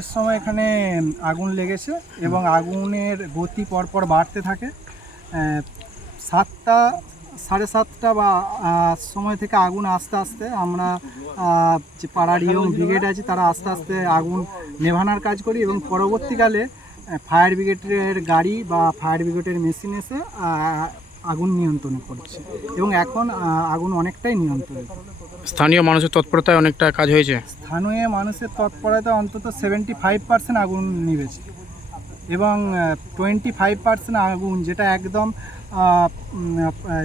চারটের সময় এখানে আগুন লেগেছে এবং আগুনের গতি পরপর বাড়তে থাকে। সাতটা, সাড়ে সাতটা বা সময় থেকে আগুন আস্তে আস্তে আমরা যে পাড়ার ইয়ং ব্রিগেড আছে তারা আস্তে আস্তে আগুন নেভানোর কাজ করি এবং পরবর্তীকালে ফায়ার ব্রিগেডের গাড়ি বা ফায়ার ব্রিগেডের মেশিন এসে আগুন নিয়ন্ত্রণ করছে এবং এখন আগুন অনেকটাই নিয়ন্ত্রণ। স্থানীয় মানুষের তৎপরতায় অনেকটা কাজ হয়েছে? স্থানীয় মানুষের তৎপরতা অন্তত সেভেন্টি ফাইভ পার্সেন্ট আগুন নিবেছে এবং টোয়েন্টি ফাইভ পার্সেন্ট আগুন যেটা একদম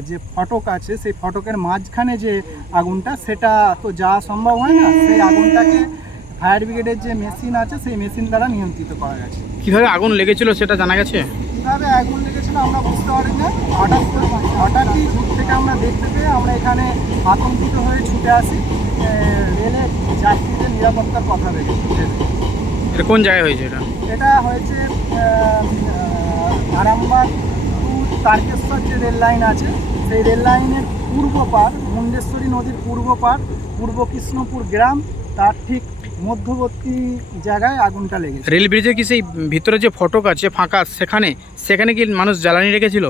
যে ফটক আছে সেই ফটকের মাঝখানে যে আগুনটা সেটা তো যাওয়া সম্ভব হয় না সেই আগুনটাকে ফায়ার ব্রিগেডের যে মেশিন আছে সেই মেশিন দ্বারা নিয়ন্ত্রিত করা গেছে। কীভাবে আগুন লেগেছিল সেটা জানা গেছে? কীভাবে আগুন লেগেছিল আমরা বুঝতে পারি না হঠাৎ করে হঠাৎই দূর থেকে আমরা দেখতে পেয়ে আমরা এখানে আতঙ্কিত হয়ে ছুটে আসি। রেলে যাত্রীদের নিরাপত্তার কথা ভেবে। এটা কোন জায়গায় হয়েছে এটা? এটা হয়েছে আরামবাগ টু তারকেশ্বর যে রেল লাইন আছে সেই রেল লাইনের পূর্ব পার মুন্ডেশ্বরী নদীর পূর্ব পার পূর্ব কৃষ্ণপুর গ্রাম তার ঠিক মধ্যবর্তী জায়গায় আগুনটা লেগেছে। রেল ব্রিজে কি সেই ভিতরে যে ফটক আছে ফাঁকা সেখানে সেখানে কি মানুষ জ্বালানি রেখেছিল?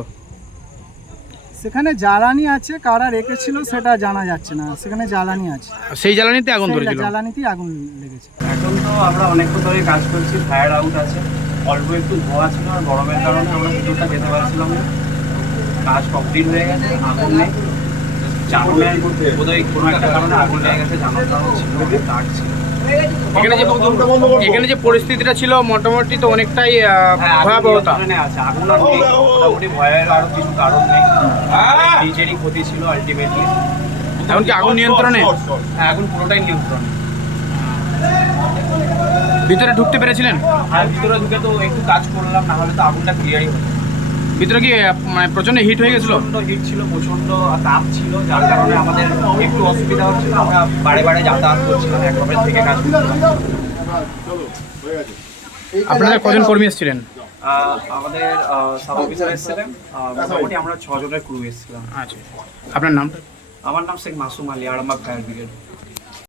সেখানে জ্বালানি আছে কারা রেখেছিল সেটা জানা যাচ্ছে না। সেখানে জ্বালানি আছে। সেই জ্বালানিতে আগুন ধরেছিল? জ্বালানিতেই আগুন লেগেছে। এখন তো আমরা অনেকক্ষণ ধরে কাজ করছি ফায়ার আউট আছে। অল্প একটু ধোয়া ছিল আর গরমের কারণে আমরা ভিতরটা যেতে পারছিলাম না। কাজ কমপ্লিট হয়ে গেছে আগুন নেই। জানুনের বোধহয় কোনো একটা কারণে আগুন লেগে গেছে জানাটাও ছিল তার ছিল এখানে যে এখানে যে পরিস্থিতিটা ছিল মোটামুটি তো অনেকটাই হ্যাঁ আগুন ভয়াবহতা। আছে আগুন আর মোটামুটি ভয়ের আরও কিছু কারণ নেই। নিজেরই ক্ষতি ছিল আলটিমেটলি এমনকি আগুন নিয়ন্ত্রণে? হ্যাঁ আগুন পুরোটাই নিয়ন্ত্রণে। ভিতরে ঢুকতে পেরেছিলেন? আর ভিতরে ঢুকে তো একটু কাজ করলাম না হলে তো আগুনটা ক্লিয়ারই হতো। ভিতরে কি মানে প্রচণ্ড হিট হয়ে গেছিল? প্রচণ্ড হিট ছিল প্রচণ্ড তাপ ছিল যার কারণে আমাদের একটু অসুবিধা হচ্ছিল আমরা বারে বারে যাতায়াত করছিলাম একবার থেকে কাজ আপনাদের কজন কর্মী এসেছিলেন? আমাদের সাব অফিসার এসেছিলেন মোটামুটি আমরা ছজনের ক্রু এসেছিলাম। আচ্ছা। আপনার নাম আমার নাম শেখ মাসুম আলী আরামবাগ ফায়ার ব্রিগেড